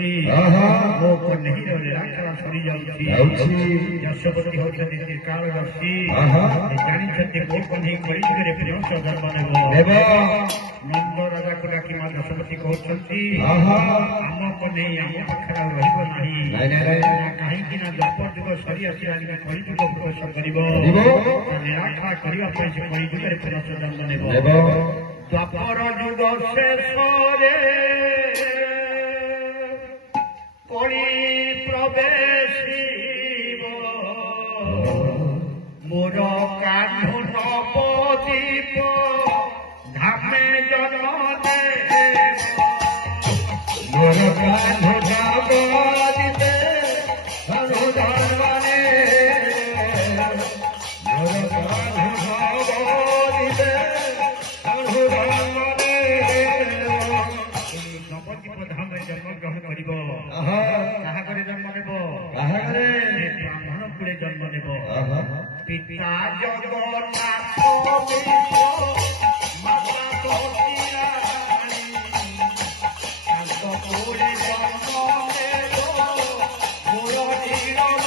ହେଉଛନ୍ତି ମୋ କହ୍ନେଇର ଲୀଳାଖେଳା ସରି ଯାଉଛି। ଯଶୋବତୀ ହେଉଛନ୍ତି ତ୍ରିକାଳଦର୍ଶୀ। ଜାଣିଛନ୍ତି ମୋ କହ୍ନେଇ କଳିଯୁଗରେ ପ୍ରିୟଂଶ ଜନ୍ମ ନେବ। ନନ୍ଦ ରାଜାକୁ ଡାକି ମା ଯଶୋବତୀ କହୁଛନ୍ତି ଆମ କହ୍ନେଇ ଆମ ପାଖରେ ଆଉ ରହିବ ନାହିଁ। କାହିଁକି ନା ଦ୍ୱାପର ଯୁଗ ସରି ଆସିଲାଣି କଳିଯୁଗ ପ୍ରବେଶ କରିବ। ଲୀଳାଖେଳା କରିବା ପାଇଁ ସେ କଳିଯୁଗରେ ପ୍ରିୟଂଶ ଜନ୍ମ ନେବ। ଦ୍ୱାପର ଯୁଗ ଶେଷରେ କଳି ପ୍ରବେଶିବ ମୋର କାହ୍ନୁ ନବଦୀପ ଧାମେ ଜନ୍ମ ନେବ। ମୋର କାହ୍ନୁ ନବଦୀପ ଧନୁ ଜନ୍ମ ନେବ। ମୋର କାହ୍ନୁ ନବଦୀପ ଧନୁ ଜନ୍ମ ନେବ। ନବଦୀପ ଧାମେ ଜନ୍ମ ଗ୍ରହଣ କରିବ। କାହା ଘରେ ଜନ୍ମ ନେବ? ବ୍ରାହ୍ମଣ କୁଳେ ଜନ୍ମ ନେବ। ପିତା ଜଗନ୍ନାଥ ମାତା ସତୀ ରାଣୀ ତାଙ୍କ କୁଳେ ଜନ୍ମ ନେବ ମୋର ଜନ୍ମ